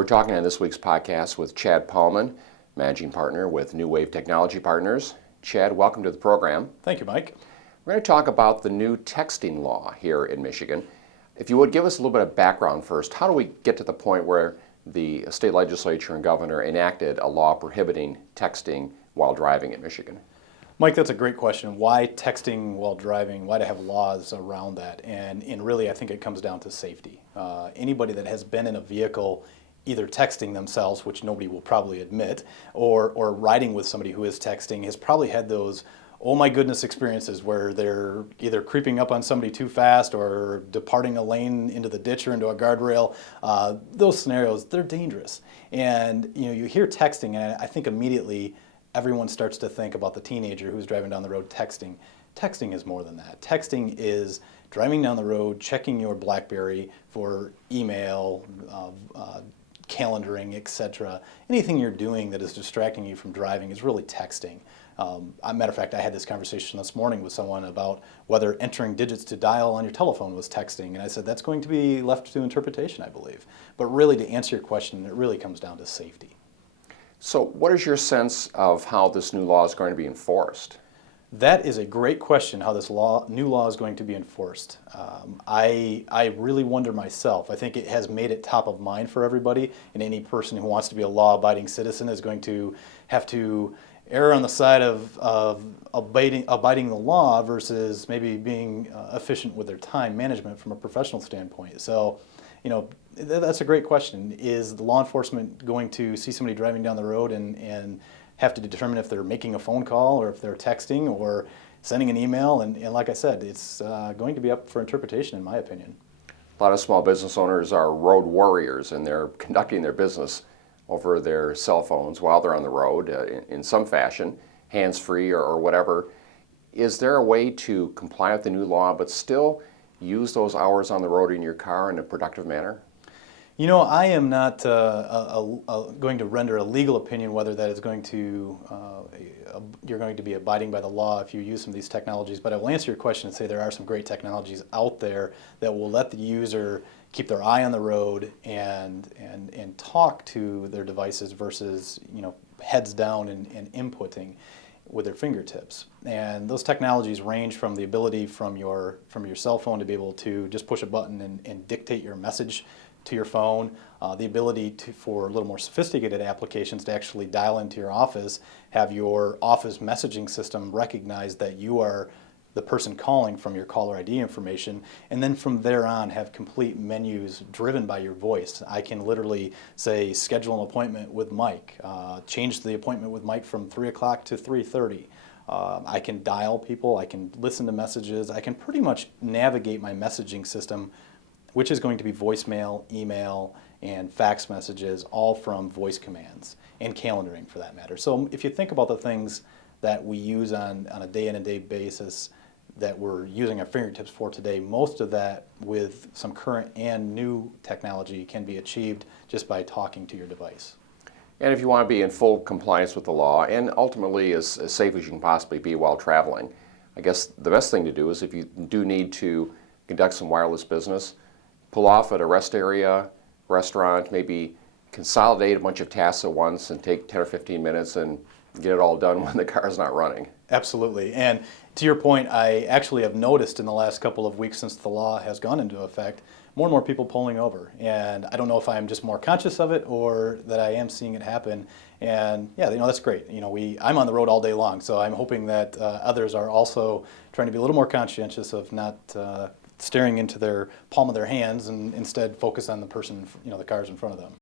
We're talking on this week's podcast with Chad Paalman, Managing Partner with NuWave Technology Partners. Chad, welcome to the program. Thank you, Mike. We're going to talk about the new texting law here in Michigan. If you would give us a little bit of background first, how do we get to the point where the state legislature and governor enacted a law prohibiting texting while driving in Michigan? Mike, that's a great question. Why texting while driving? Why to have laws around that? And really, I think it comes down to safety. Anybody that has been in a vehicle either texting themselves, which nobody will probably admit, or riding with somebody who is texting has probably had those oh my goodness experiences where they're either creeping up on somebody too fast or departing a lane into the ditch or into a guardrail. Those scenarios, they're dangerous. And you hear texting, and I think immediately everyone starts to think about the teenager who's driving down the road texting. Texting is more than that. Texting is driving down the road, checking your BlackBerry for email, calendaring, etc. Anything you're doing that is distracting you from driving is really texting. Matter of fact, I had this conversation this morning with someone about whether entering digits to dial on your telephone was texting, and I said that's going to be left to interpretation, I believe. But really, to answer your question, it really comes down to safety. So what is your sense of how this new law is going to be enforced? That is a great question, how this new law is going to be enforced. I really wonder myself. I think it has made it top of mind for everybody, and any person who wants to be a law-abiding citizen is going to have to err on the side of abiding the law versus maybe being efficient with their time management from a professional standpoint. So, that's a great question. Is the law enforcement going to see somebody driving down the road and have to determine if they're making a phone call or if they're texting or sending an email? And like I said, it's going to be up for interpretation, in my opinion. A lot of small business owners are road warriors, and they're conducting their business over their cell phones while they're on the road in some fashion, hands-free or whatever. Is there a way to comply with the new law but still use those hours on the road in your car in a productive manner? I am not going to render a legal opinion whether that is going to, you're going to be abiding by the law if you use some of these technologies, but I will answer your question and say there are some great technologies out there that will let the user keep their eye on the road and talk to their devices versus, heads down and inputting with their fingertips. And those technologies range from the ability from your cell phone to be able to just push a button and dictate your message to your phone, the ability for a little more sophisticated applications to actually dial into your office, have your office messaging system recognize that you are the person calling from your caller ID information, and then from there on have complete menus driven by your voice. I can literally say schedule an appointment with Mike, change the appointment with Mike from 3 o'clock to 3:30. I can dial people, I can listen to messages, I can pretty much navigate my messaging system, which is going to be voicemail, email, and fax messages, all from voice commands, and calendaring for that matter. So if you think about the things that we use on a day-in-and-day basis that we're using our fingertips for today, most of that with some current and new technology can be achieved just by talking to your device. And if you want to be in full compliance with the law and ultimately as safe as you can possibly be while traveling, I guess the best thing to do is if you do need to conduct some wireless business, pull off at a rest area, restaurant, maybe consolidate a bunch of tasks at once and take 10 or 15 minutes and get it all done when the car is not running. Absolutely. And to your point, I actually have noticed in the last couple of weeks since the law has gone into effect, more and more people pulling over. And I don't know if I'm just more conscious of it or that I am seeing it happen. And yeah, that's great. I'm on the road all day long, so I'm hoping that others are also trying to be a little more conscientious of not staring into their palm of their hands and instead focus on the person, the cars in front of them.